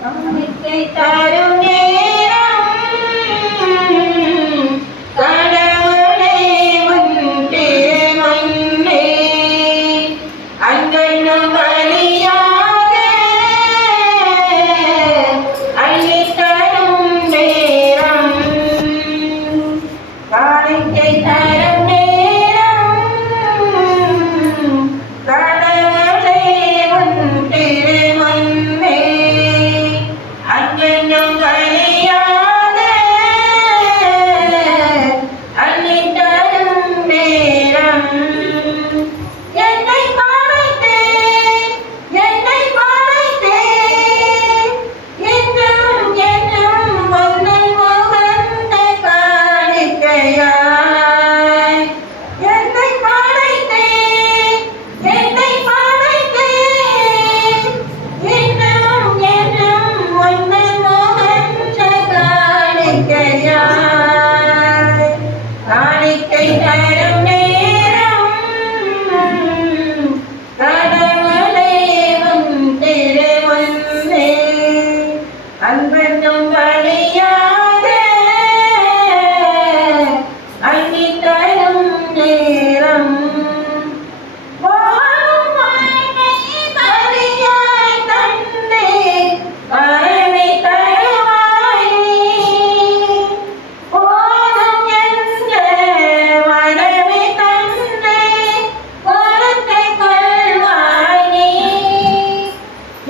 காணிக்கை தரும் நேரம் கடவுளே உன் திருமண்ணே அங்கண்ணும் வழியாக அள்ளித் தரும் நேரம் காணிக்கை தரும் நேரம் கடவுளே உன் திருமண்ணே அங்கண்ணும் வழியாக அள்ளித் தரும் நேரம் என்னை படைத்தேன் என்றும் என்றும் உன்னை உகந்த காணிக்கையாய் என்னை படைத்தேன் என்றும் என்றும் உன்னை உகந்த காணிக்கையாய் காணிக்கை தரும் நேரம் கடவுளே உன் திருமண்ணே அன்பென்னும் வழியாக அள்ளித் தரும் நேரம் வாழும் வாழ்வை பலியாய் தந்தே வரவை தருவாய் நீ போதும் என்ற வரவை தந்தே பொறுத்தை கொள்வாய் நீ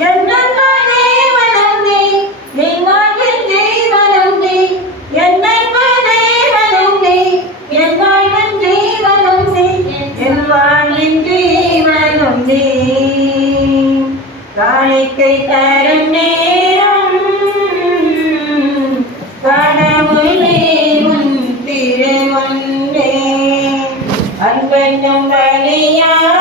என்னென்ன தேவனும் நீ என் வாழ்வின் ஜீவனும் நீ என்னென்ன தேவனும் நீ என் வாழ்வின் ஜீவனும் நீ என் வாழ்வின் ஜீவனும் நீ காணிக்கை தரும் நேரம் கடவுளே உன் திருமண்ணே அன்பென்னும் வழியாக